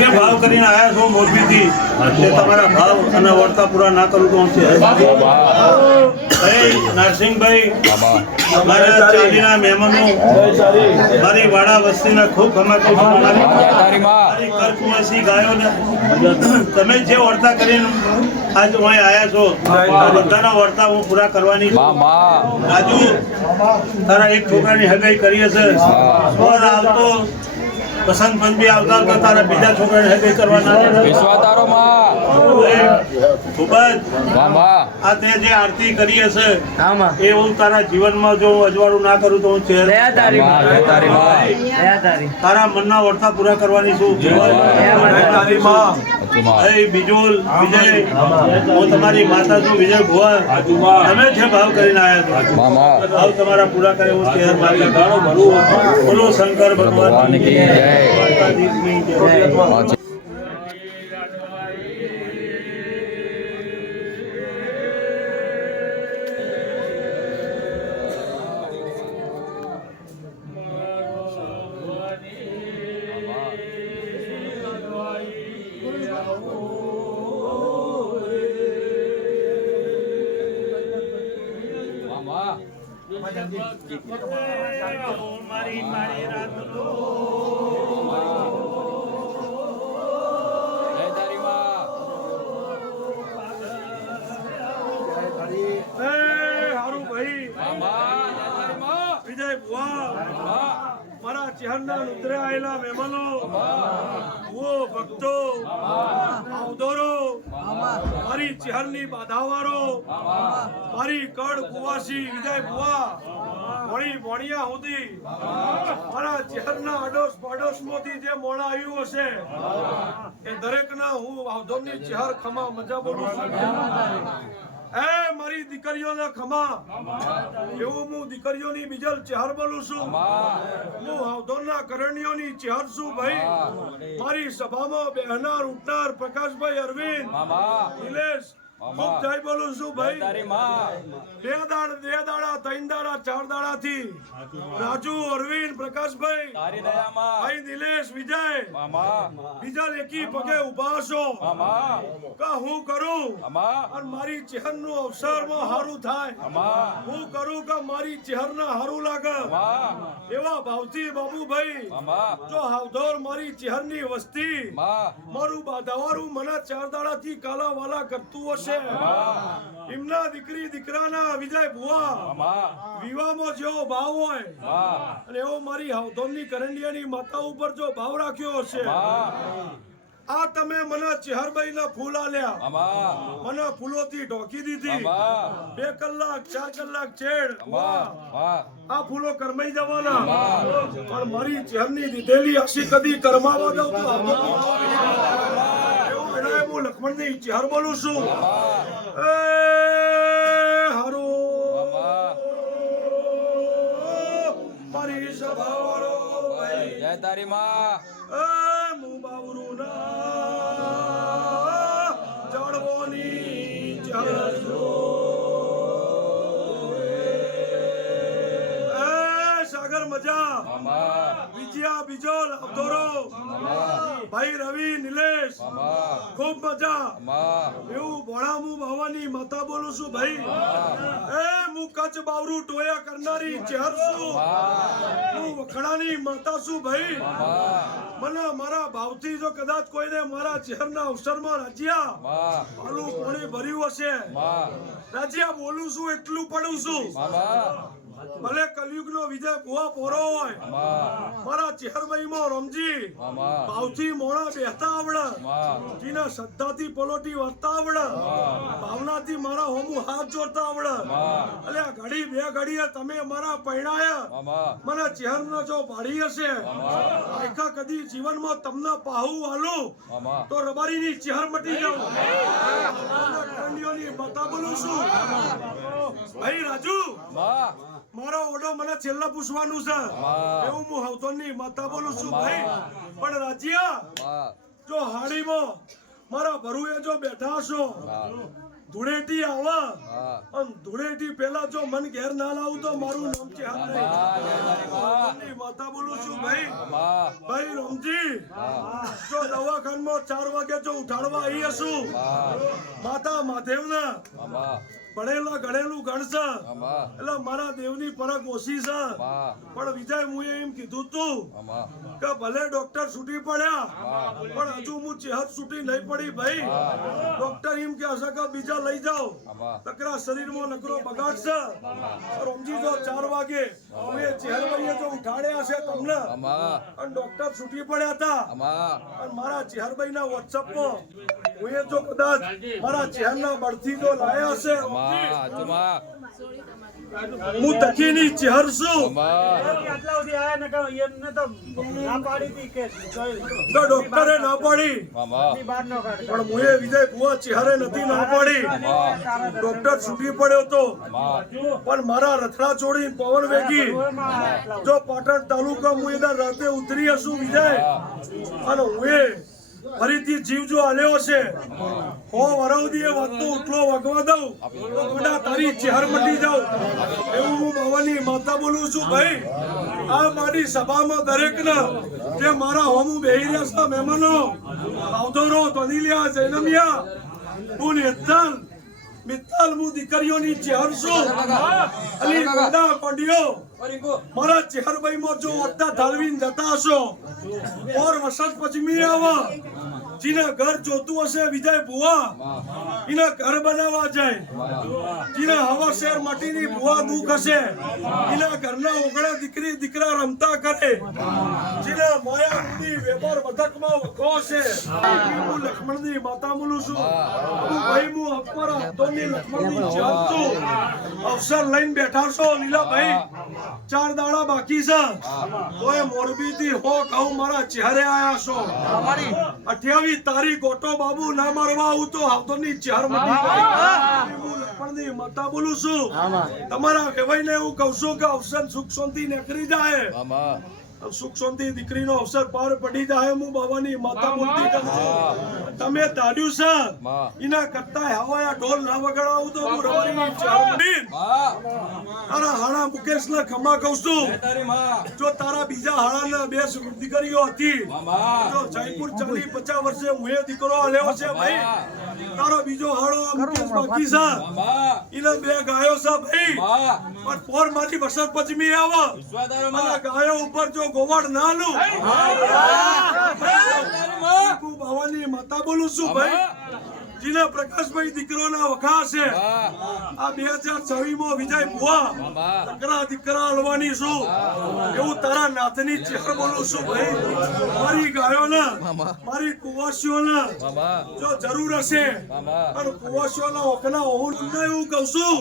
જે ભાવ કરીને આયા છો મોરબીથી તે તમારા ભાવ અને વર્તા પૂરા ના કરું તો નરસિંહભાઈ મારા ચાલીના મહેમાનો મારી વાડા વસ્તીના ખૂબ ગમાતી મારી કરકુવાસી ગાયોને તમે જે વર્તા કરીને આજ હું આયા છો બધાના વર્તા હું પૂરા કરવાની રાજુ તારા એક છોકરાની હગાઈ કરી હશે આવતો પસંદ પંચમી આવતા તો તારા બીજા છોકરાને હગાઈ કરવાના ખૂબ જ આ તે જે આરતી કરી હશે એ હું તારા જીવનમાં જો અજવાળું ના કરું તો હું તારા મનના વર્તા પૂરા કરવાની છું બીજુલ વિજય હું તમારી માતા છું વિજય ભુવા તમે જે ભાવ કરીને આવ્યા છો ભાવ તમારા પૂરા કરે હું શહેર માતા બોલો શંકર ભગવાન મારી મારી રાત વિજય ભુવા મારા ચહેરના ઉતરે આવેલા મહેમાનો ભક્તો આવદોરો મારી ચહેરની બાધાવારો મારી કડ કુવાસી વિજય ભુવા વળી વણિયા સુધી મારા ચહેરના અડોશ પાડોશમાંથી જે મોણા આવ્યું હશે એ દરેકના હું આવદોરની ચહેર ખમા મજા બોલું છું એ મારી દીકરીઓના ખમા એવું હું દીકરીઓની બીજલ ચહેર બોલું છું હું આવદોરના કરણીઓની ચહેર છું ભાઈ મારી સભામાં બેહનાર ઉઠનાર પ્રકાશભાઈ અરવિંદ નિલેશ ખૂબ જય બોલું છું ભાઈ બે દાડા ત્રણ દાડા ચાર દાડા થી રાજુ અરવિંદ પ્રકાશભાઈ ભાઈ નિલેશ વિજય બીજા એકી પગે ઉભા છો કે હું કરું અને મારી ચહેર નું અવસર માં હારું થાય હું કરું કે મારી ચહેર ના હારું લાગે એવા ભાવથી બાબુભાઈ જો હાવદોર મારી ચહેર ની વસ્તી મારું બાધાવાળું મને ચાર દાડા થી કાલા વાલા કરતું હશે એમના દીકરી દીકરાના વિજય ભુવા વિવાહમાં જેવો ભાવ હોય અને એવો મારી હાવદોરની કરંડિયાની માતા ઉપર જો ભાવ રાખ્યો હશે આ તમે મને ચહેરભાઈ ના ફૂલ આલ્યા મને ફૂલોથી ઢોકી દીધી 2 કલાક 4 કલાક ચેડ આ ફૂલો કરમાઈ જવાના પણ મારી ચહેરની દીધેલી અક્ષી કદી કરમાવા દઉં તો હું લક્ષ્મણની ચહેર બોલું છું હારો મારી સભા વાળો જય તારી માં હું બાવરું ના જળવોની ચહેર સાગર મજા વિજયા બીજોલ અવધોરો ભાઈ રવિ નિલેશ ખૂબ મજા એવું ભોળામુ બાવાની માતા બોલું છું ભાઈ હું કચ્છ બાવરું ટોયા કરનારી ચહેર છું હું વખડાની માતા છું ભાઈ મને મારા ભાવથી જો કદાચ કોઈને મારા ચહેરના અવસરમાં રાજ્યા આલું પાણી ભર્યું હશે રાજ્યા બોલું છું એટલું પડું છું ભલે કલયુગનો વિજય ભુવા પોરો હોય મારા ચહેરભાઈમાં રમજી ભાવથી મોણા બેહતા આવડે જીના શ્રદ્ધાથી પલોટી વર્તા આવડે ભાવનાથી મારા હોમું હાથ જોડતા આવડે એટલે આ ઘડી બે ઘડીએ તમે મારા પૈણાયા મને ચહેરનો જો ભાડી હશે આખા કદી જીવનમાં તમને પાહુ આલું તો રબારીની ચહેર મટી જાઉં માતા બોલું છું ભાઈ રાજુ મારો ઓડો મને છેલ્લા પૂછવાનું છે એવું હું હાવદોરની માતા બોલું છું ભાઈ પણ રાજ્યા જો હાડીમાં મારા ભરુએ જો બેઠા છો ધૂળેટી આવે હા અને ધૂળેટી પેલા જો મન ઘેર ના લાવું તો મારું નામ છે હાલની માતા બોલું છું ભાઈ ભાઈ રમજી જો દવાખાનામાં 4 વાગે જો ઉઠાડવા આવી હશું માતા મહાદેવના ભણેલા ગણેલું ગણશે એટલે મારા દેવની પરખ ઓછી છે પણ વિજય મુએ એમ કીધું તું કે ભલે ડોક્ટર છૂટી પડ્યા પણ હજુ હું ચેહર છૂટી નહીં પડી ભાઈ ડોક્ટર એમ કે હશે કે બીજા લઈ જાઓ નકરા શરીરમાં નકરો બગાડશે રમજી જો 4 વાગે હવે ચેહર ભાઈએ જો ઉઠાડ્યા છે તમને અને ડોક્ટર છૂટી પડ્યા હતા અને મારા ચેહરભાઈ ના વોટ્સઅપમાં હું જો કદાચ મારા ચેહરના બળથી જો લાયા હશે હું તકીની ચેહર છું તો ડોક્ટરે ના પાડી પણ મુએ વિજય બુઆ ચેહરે નથી ના પાડી ડોક્ટર છૂટી પડ્યો તો પણ મારા રથડા છોડી પવન વેગી જો પાટણ તાલુકા હું એના રાતે ઉતરી હશું વિજય અને હું ફરીથી જીવ જો આલ્યો છે હો વરવદી એ વાતનો ઉઠલો વગવા દઉં તો ગોડા તારી ચહેર મટી જાઉં એવું હું બાવાની માતા બોલું છું ભાઈ આ મારી સભામાં દરેકને જે મારા હોમું બેહી રહ્યા છે મહેમાનો આવદોરો તનીલિયા જૈનમિયા હું નેતલ મિત્તલ હું દીકરીઓની ચહેર છું અલી ગોડા કોંડીઓ મારા ચેહરભાઈમાં જો અટ્ટા ઢાલવીને જતા હશો ઓર વસત પશ્ચિમી આવો જીના ઘર જોતું હશે વિજય ભુવા એના ઘર બનાવવા જાય જીના હવા શેર માટીની ભુવા દુઃખ હશે એના ઘરના ઓગળે દીકરી દીકરા રમતા કરે જીના માયા મુની વેપાર વધકમાં વખો છે હું લક્ષ્મણની માતા બોલું છું હું ભાઈ હું અપર હપ્તોની લક્ષ્મણની જાત છું અવસર લઈને બેઠા છો લીલાભાઈ 4 દાડા બાકી છે તોય મોરબી થી હો કહું મારા ચહેરે આયા છો 28 તારીખ ગોટો બાબુ ના મારવા આવું તો આવતોની ચહેર મટી ગઈ હું લખણની માતા બોલું છું તમારા કહેવાયને એવું કહું છું કે અવસર સુખ શાંતિ નીકળી જાય સુખ શાંતિ દીકરીનો અવસર પાર પડી જાય હું બાવાની માતા બોલતી કહું છું તમે તાડ્યું છે એના કરતા હવાયા ઢોલ ના વગાડાવું તો હું રવાડીની ચહેર મટી તારા હાડા મુકેશ ના ખમા કહું છું જો તારા બીજા હાડા બે દીકરીઓ હતી જો જયપુર 40-50 વર્ષે હું દીકરો આલ્યો છે ભાઈ તારો બીજો હાડો મુકેશ બાકી છે એને 2 ગાયો છે ભાઈ પણ પોર માંથી વસત પશ્ચિમી આવો અને ગાયો ઉપર જો ગોવાડ ના લું હું બાવાની માતા બોલું છું ભાઈ જીના પ્રકાશભાઈ દીકરોના વખા છે આ 2026 માં વિજય ભુવા દીકરા હલવાની છું એવું તારા નાથની ચહેર બોલું છું ભાઈ મારી ગાયોને મારી કુવાસીઓને જો જરૂર હશે અને કુવાસીઓના વખના હું એવું કહું છું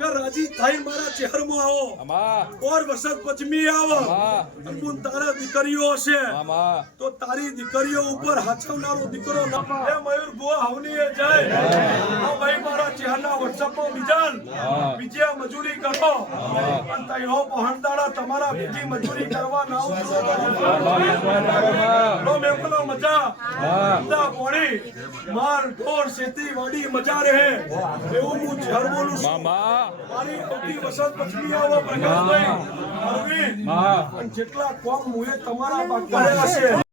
કે રાજી થઈ મારા ચહેરમાં આવો ઓર વસત પશ્ચિમી આવો અને તારા દીકરીઓ હશે તો તારી દીકરીઓ ઉપર હાચવનારો દીકરો એ મયુર બુઆ હવની જાય આ ભાઈ મારા ચહેરના વોટ્સઅપમાં બીજા મજૂરી કરો અને તઈઓ પહોંચદાડા તમારા બીજી મજૂરી કરવા ના આવો મેમનો મજા દા પોણી માર ઢોર સેતી વાડી મજા રહે એવું હું ચહેર બોલું છું મારી અવતી વસત પશ્ચિમી આવો પ્રકાશભાઈ અરવિંદ અને જેટલા કોમ મુએ તમારા બાકી છે